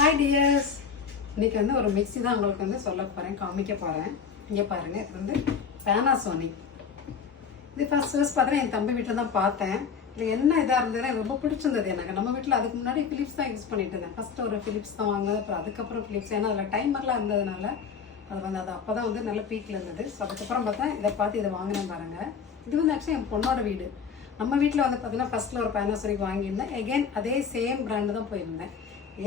Hi tears இன்றைக்கி வந்து ஒரு மிக்ஸி தான் உங்களுக்கு வந்து சொல்ல போகிறேன் காமிக்க போகிறேன் இங்கே பாருங்கள் இது வந்து பேனாசோனிக் இது ஃபர்ஸ்ட் ஃபர்ஸ்ட் பார்த்தீங்கன்னா என் தம்பி வீட்டில் தான் பார்த்தேன். இது என்ன இதாக இருந்ததுன்னா எனக்கு ரொம்ப பிடிச்சிருந்தது எனக்கு. நம்ம வீட்டில் அதுக்கு முன்னாடி ஃபிலிப்ஸ் தான் யூஸ் பண்ணிட்டு இருந்தேன். ஃபஸ்ட்டு ஒரு ஃபிலிப்ஸ் தான் வாங்கினது அப்புறம் அதுக்கப்புறம் ஃபிலிப்ஸ் ஏன்னா அதில் டைமர்லாம் இருந்ததுனால அது வந்து அது அப்போ தான் வந்து நல்ல பீக்கில் இருந்தது. ஸோ அதுக்கப்புறம் பார்த்தா இதை பார்த்து இதை வாங்கினேன் பாருங்கள் இது வந்து ஆக்சுவலி என் பொண்ணோட வீடு. நம்ம வீட்டில் வந்து பார்த்தீங்கன்னா ஃபர்ஸ்ட்டில் ஒரு பேனாசோனிக் வாங்கியிருந்தேன். எகைன் அதே சேம் பிராண்டு தான் போயிருந்தேன்.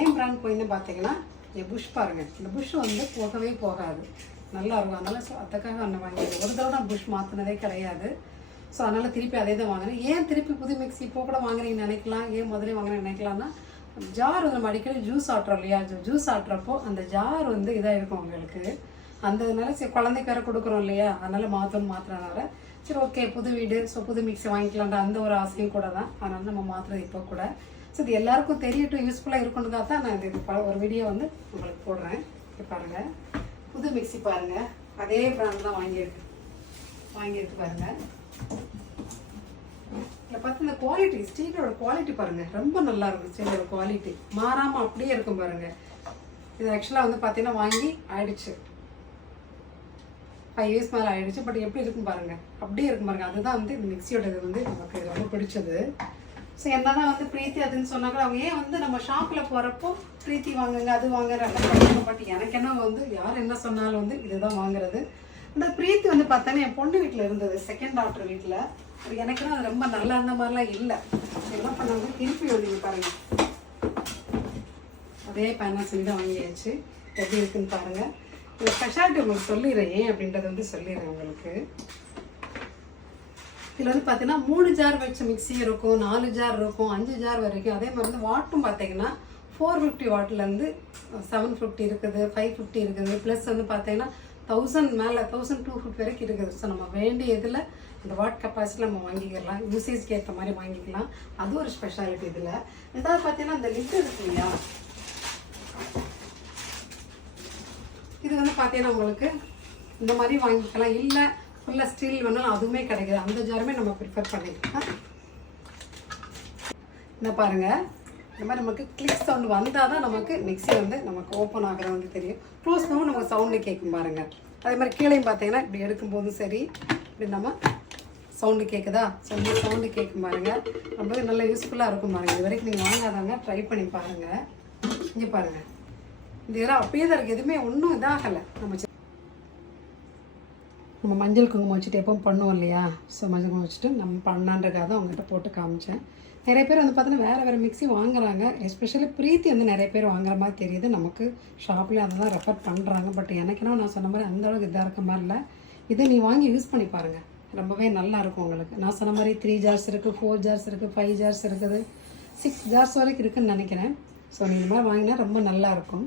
ஏன் பிராண்ட் போயிருந்தேன் பார்த்தீங்கன்னா இந்த புஷ் பாருங்கள் இந்த புஷ் வந்து போகவே போகாது. நல்லா இருக்கும். அதனால் ஸோ அதுக்காக ஒன்று வாங்கிடுது ஒரு தடவை நான் புஷ் மாற்றினதே கிடையாது. ஸோ அதனால் திருப்பி அதே தான் வாங்கினேன் ஏன் திருப்பி புது மிக்ஸி இப்போ கூட வாங்குறீங்கன்னு நினைக்கலாம்? ஏன் முதலே வாங்குறேன்னு நினைக்கலாம்னா ஜார் வந்து நம்ம அடிக்கடி ஜூஸ் ஆட்டுறோம் இல்லையா? ஜூஸ் ஆட்டுறப்போ அந்த ஜார் வந்து இதாக இருக்கும் உங்களுக்கு. அந்த இதனால சரி குழந்தைக்கார கொடுக்குறோம் இல்லையா? அதனால் மாற்றணும் மாற்றுறதுனால சரி ஓகே புது வீடு ஸோ புது மிக்ஸி வாங்கிக்கலான்ற அந்த ஒரு ஆசையும் கூட தான் அதனால் நம்ம மாற்றுறது இப்போ கூட. ஸோ இது எல்லாருக்கும் தெரியட்டும் யூஸ்ஃபுல்லாக இருக்கணுங்காக தான் நான் இது ஒரு வீடியோ வந்து உங்களுக்கு போடுறேன். பாருங்கள் புது மிக்ஸி பாருங்க. அதே ப்ராண்ட் தான் வாங்கியிருக்கு. வாங்கியிருக்கு பாருங்கள் இதில் பார்த்து இந்த குவாலிட்டி ஸ்டீலோட குவாலிட்டி பாருங்கள் ரொம்ப நல்லா இருக்கும் ஸ்டீலோட குவாலிட்டி மாறாமல் அப்படியே இருக்கும் பாருங்கள் இது ஆக்சுவலாக வந்து பார்த்தீங்கன்னா வாங்கி ஆயிடுச்சு. ஃபைவ் இயர்ஸ் மேலே ஆகிடுச்சு பட் எப்படி இருக்கும் பாருங்க. அப்படியே இருக்கும் பாருங்க. அதுதான் வந்து இந்த மிக்சியோட இது வந்து நமக்கு ரொம்ப பிடிச்சது. ஸோ என்னதான் வந்து பிரீத்தி அதுன்னு சொன்னாங்க அவங்க ஏன் வந்து நம்ம ஷாப்பில் போகிறப்போ பிரீத்தி வாங்குங்க அது வாங்க பட் எனக்கு என்ன வந்து யார் என்ன சொன்னாலும் வந்து இதுதான் வாங்குறது. இந்த பிரீத்தி வந்து பார்த்தோன்னா என் பொண்ணு வீட்டில் இருந்தது செகண்ட் டாக்டர் வீட்டில் எனக்குன்னா அது ரொம்ப நல்லா இருந்த மாதிரிலாம் இல்லை. என்ன பண்ணாங்க திருப்பி வந்து பாருங்க. அதே சொல்லி தான் வாங்கியாச்சு. எப்படி இருக்குன்னு பாருங்கள் இந்த ஸ்பெஷாலிட்டி உங்களுக்கு சொல்லிடுறேன். ஏன் அப்படின்றத வந்து சொல்லிடுறேன் உங்களுக்கு. இதில் வந்து பார்த்தீங்கன்னா மூணு ஜார் வச்ச மிக்சி இருக்கும் நாலு ஜார் இருக்கும் அஞ்சு ஜார் வரைக்கும். அதே மாதிரி வந்து வாட்டும் பார்த்தீங்கன்னா ஃபோர் ஃபிஃப்டி வாட்லேருந்து செவன் ஃபிஃப்டி இருக்குது ஃபைவ் ஃபிஃப்டி இருக்குது. ப்ளஸ் வந்து பார்த்தீங்கன்னா தௌசண்ட் மேலே தௌசண்ட் டூ ஃபிஃப்டி வரைக்கும் இருக்குது. ஸோ நம்ம வேண்டிய இதில் இந்த வாட் கெப்பாசிட்டி நம்ம வாங்கிக்கலாம். யூசேஜ்க்கு ஏற்ற மாதிரி வாங்கிக்கலாம். அது ஒரு ஸ்பெஷாலிட்டி இதில். ரெண்டாவது பார்த்தீங்கன்னா அந்த லிட் இருக்கு இல்லையா? இது வந்து பார்த்தீங்கன்னா உங்களுக்கு இந்த மாதிரி வாங்கிக்கலாம். இல்லை ஃபுல்லாக ஸ்டீல் வேணாலும் அதுவுமே கிடைக்குது. அந்த ஜாருமே நம்ம ப்ரிஃபர் பண்ணிக்கலாம். இந்த பாருங்க. இந்த மாதிரி நமக்கு கிளிக் சவுண்ட் வந்தால் தான் நமக்கு மிக்சி வந்து நமக்கு ஓப்பன் ஆகிற வந்து தெரியும். க்ளோஸ் பண்ணவும் நமக்கு சவுண்டு கேட்கும் பாருங்கள் அதே மாதிரி கீழேயும் பார்த்தீங்கன்னா இப்படி எடுக்கும்போதும் சரி இப்படி நம்ம சவுண்டு கேட்குதா ஸோ இந்த சவுண்டு கேட்கும் பாருங்கள் ரொம்பவே நல்ல யூஸ்ஃபுல்லாக இருக்கும் பாருங்கள் இது வரைக்கும் நீங்கள் வாங்காதாங்க ட்ரை பண்ணி பாருங்கள் இங்கே பாருங்கள் இந்த இதெல்லாம் அப்படியே தான் இருக்குது எதுவுமே ஒன்றும் இதாகலை. நம்ம நம்ம மஞ்சள் குங்குமம் வச்சுட்டு எப்பவும் பண்ணுவோம் இல்லையா? ஸோ மஞ்சள் குங்குமம் வச்சுட்டு நம்ம பண்ணான்றக்காக தான் அவங்ககிட்ட போட்டு காமிச்சேன். நிறைய பேர் வந்து பார்த்தீங்கன்னா வேறு வேறு மிக்சி வாங்குறாங்க. எஸ்பெஷலி பிரீத்தி வந்து நிறைய பேர் வாங்குற மாதிரி தெரியுது. நமக்கு ஷாப்லேயும் அதை தான் ரெஃபர் பண்ணுறாங்க பட் எனக்குன்னா நான் சொன்ன மாதிரி அந்தளவுக்கு இதாக இருக்க மாதிரி இல்லை. இதை நீ வாங்கி யூஸ் பண்ணி பாருங்கள் ரொம்பவே நல்லா இருக்கும் உங்களுக்கு. நான் சொன்ன மாதிரி த்ரீ ஜார்ஸ் இருக்குது ஃபோர் ஜார்ஸ் இருக்குது ஃபைவ் ஜார்ஸ் இருக்குது. சிக்ஸ் ஜார்ஸ் வரைக்கும் இருக்குதுன்னு நினைக்கிறேன். ஸோ நீ இந்த மாதிரி வாங்கினா ரொம்ப நல்லாயிருக்கும்